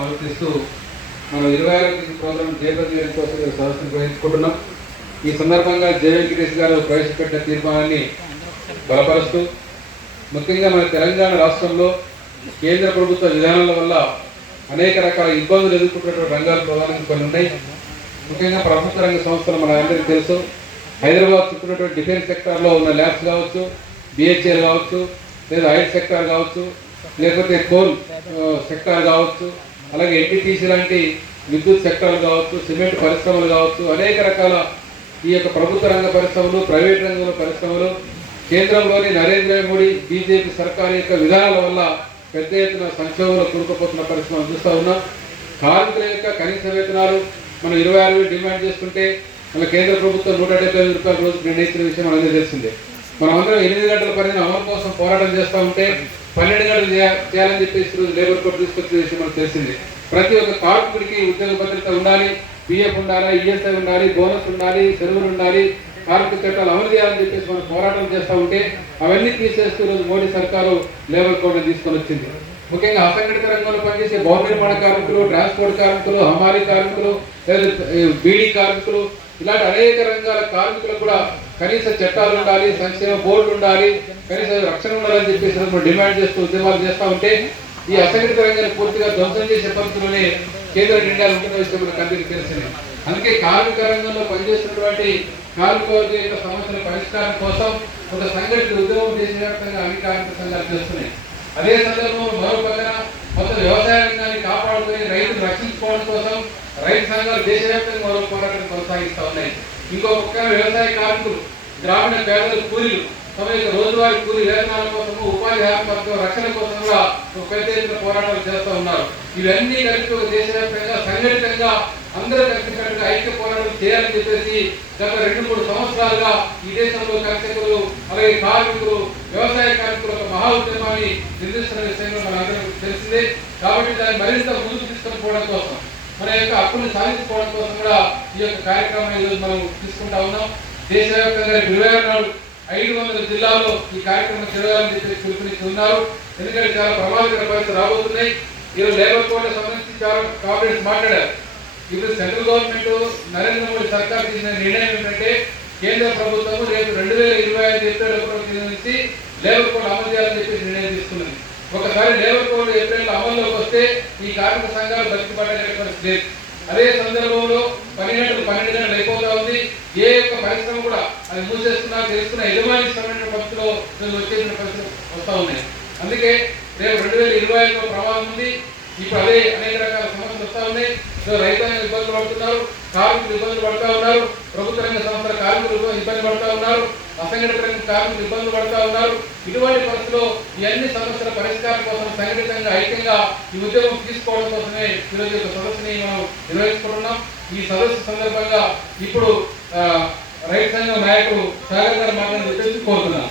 అనుమతిస్తూ మనం ఇరవై ఆరు తేదీ ప్రోగ్రాం జయప్రదం కోసం సదస్సు సదస్సును నిర్వహించుకుంటున్నాం ఈ సందర్భంగా జయ గిరీష్ గారు ప్రవేశపెట్టిన తీర్మానాన్ని బలపరుస్తూ ముఖ్యంగా మన తెలంగాణ రాష్ట్రంలో కేంద్ర ప్రభుత్వ విధానాల వల్ల అనేక రకాల ఇబ్బందులు ఎదుర్కొంటున్న రంగాలు ప్రధానంగా కొన్ని ఉన్నాయి. ముఖ్యంగా ప్రభుత్వ రంగ సంస్థలు మన అందరికీ తెలుసు. హైదరాబాద్ చుట్టూనటువంటి డిఫెన్స్ సెక్టార్లో ఉన్న ల్యాబ్స్ కావచ్చు బిహెచ్ఎల్ కావచ్చు లేదా ఐట్ సెక్టార్ కావచ్చు లేకపోతే కోల్ సెక్టార్ కావచ్చు అలాగే ఎన్టీటీసీ లాంటి విద్యుత్ సెక్టార్లు కావచ్చు సిమెంట్ పరిశ్రమలు కావచ్చు అనేక రకాల ఈ యొక్క ప్రభుత్వ రంగ పరిశ్రమలు ప్రైవేట్ రంగంలో పరిశ్రమలు కేంద్రంలోని నరేంద్ర మోడీ బీజేపీ సర్కార్ యొక్క విధానాల వల్ల పెద్ద ఎత్తున సంక్షోభంలో కూరుకుపోతున్న పరిశ్రమలు చూస్తూ ఉన్నాం. కార్మికుల యొక్క కనీస వేతనాలు మనం ఇరవై ఆరు డిమాండ్ చేసుకుంటే మన కేంద్ర ప్రభుత్వం నూట డెబ్బై ఐదు రూపాయల రోజు నిర్ణయించిన విషయం మనందరూ తెలిసిందే. మనం అందరం ఎనిమిది గంటల పరిధిని అమలు కోసం పోరాటం చేస్తూ ఉంటే పన్నెండు గంటలు చేయాలని చెప్పేసి రోజు లేబర్ కోడ్ తీసుకొచ్చిన విషయం మనకు తెలిసింది. ప్రతి ఒక్క కార్మికుడికి ఉద్యోగ భద్రత ఉండాలి పిఎఫ్ ఉండాలి ఈఎస్ఐ ఉండాలి బోనస్ ఉండాలి సెలవులు ఉండాలి కార్మిక చట్టాలు అమలు చేయాలని చెప్పేసి మనం పోరాటం చేస్తూ ఉంటే అవన్నీ తీసేస్తూ రోజు మోడీ సర్కారు లేబర్ కోడ్ని తీసుకొని వచ్చింది. ముఖ్యంగా అసంఘటిత రంగంలో పనిచేసే భవన నిర్మాణ కార్మికులు ట్రాన్స్పోర్ట్ కార్మికులు హమారీ కార్మికులు లేదా బీడీ కార్మికులు ఇలాంటి అనేక రంగాల కార్మికులకు కూడా కనీస చట్టాలు ఉండాలి సంక్షేమ బోర్డు ఉండాలి కనీస రక్షణ ఉండాలని చెప్పేసి డిమాండ్ చేస్తూ ఉద్యమాలు చేస్తూ ఉంటే ఈ అసంఘటిత రంగాన్ని పూర్తిగా ధ్వంసం చేసే పరిస్థితులనే కేంద్ర నిర్ణయాలు ఉంటున్న విషయం మనకు అందరికీ తెలిసింది అందుకే కార్మిక రంగంలో పనిచేస్తున్నటువంటి కార్మిక వర్గ యొక్క సమస్యల పరిష్కారం కోసం ఒక సంఘటిత ఉద్యమం దేశవ్యాప్తంగా అన్ని కార్మిక సంఘాలు చేస్తున్నాయి. అదే సందర్భంలో మరో పక్కన మొత్తం వ్యవసాయ రంగాన్ని కాపాడుకొని రైతులు రక్షించుకోవడం కోసం రైతు సంఘాలు దేశవ్యాప్తంగా మరో పోరాటం కొనసాగిస్తూ ఉన్నాయి. ఇంకో పక్కన వ్యవసాయ కార్మికులు గ్రామీణ పేదలు కూలీలు తమ యొక్క రోజువారీ కూలీ వేతనాల కోసము ఉపాధి హామీ పథకం రక్షణ కోసం కూడా పెద్ద ఎత్తున పోరాటాలు చేస్తూ ఉన్నారు. ఇవన్నీ కలిపి ఒక దేశవ్యాప్తంగా సంఘటితంగా అందరూ కలిసికట్టుగా ఐక్య పోరాటం చేయాలని చెప్పేసి గత రెండు మూడు సంవత్సరాలుగా ఈ దేశంలో కర్షకులు అలాగే కార్మికులు వ్యవసాయ కార్మికులు ఒక మహా ఉద్యమాన్ని నిర్దిస్తున్న విషయంలో మన తెలిసిందే. కాబట్టి దాన్ని మరింత ముందుకు తీసుకొని పోవడం కోసం మన యొక్క హక్కును సాధించుకోవడం కోసం కూడా ఈ యొక్క కార్యక్రమాన్ని ఈరోజు మనం తీసుకుంటా ఉన్నాం. దేశవ్యాప్తంగా ఇరవై ఆరు ఐదు వందల జిల్లాల్లో ఈ కార్యక్రమం జరగాలని చెప్పి పిలుపునిస్తున్నారు ఉన్నారు ఎందుకంటే చాలా ప్రమాదకర పరిస్థితులు రాబోతున్నాయి. ఈరోజు లేబర్ కోడ్ సంబంధించి చాలా కాంగ్రెస్ మాట్లాడారు. ఇప్పుడు సెంట్రల్ గవర్నమెంట్ నరేంద్ర మోడీ సర్కార్ తీసిన నిర్ణయం ఏంటంటే కేంద్ర ప్రభుత్వం రేపు రెండు వేల ఇరవై ఐదు ఏప్రిల్ ఒకటో నుంచి లేబర్ కోడ్ అమలు చేయాలని చెప్పి నిర్ణయం తీసుకున్నది. ఒకసారి లేబర్ కోడ్ ఎప్పుడైనా అమల్లోకి వస్తే ఈ కార్మిక సంఘాలు బతికిపడగలిగే పరిస్థితి లేదు అదే సందర్భంలో పని గంటలు పన్నెండు గంటలు అయిపోతా ఉంది. ఏ యొక్క పరిశ్రమ కూడా అది మూసేస్తున్నా తెలుసుకున్న యజమాని శ్రమైన పరిస్థితిలో వచ్చేసిన పరిస్థితులు వస్తూ ఉన్నాయి. అందుకే రేపు రెండు వేల ఇరవై ఐదులో ప్రమాదం ఉంది. ఇప్పుడు అదే అనేక రకాల సమస్యలు వస్తూ ఉన్నాయి. సో రైతాంగం ఇబ్బందులు పడుతున్నారు కార్మికులు ఇబ్బందులు పడుతూ ఉన్నారు ప్రభుత్వ రంగ సంస్థల కార్మికులు ఇబ్బంది పడుతూ ఉన్నారు అసంఘటిత రంగ కార్మికులు ఇబ్బందులు పడుతూ ఉన్నారు. ఇటువంటి పరిస్థితుల్లో ఈ అన్ని సమస్యల పరిష్కారం కోసం సంఘటితంగా ఐక్యంగా ఈ ఉద్యోగం తీసుకోవడం కోసమే ఈరోజు యొక్క సదస్సుని మనం నిర్వహించుకుంటున్నాం. ఈ సదస్సు సందర్భంగా ఇప్పుడు రైతు సంఘం నాయకుడు సాగర్ గారు మాట్లాడి ఉద్దేశించి కోరుతున్నాను.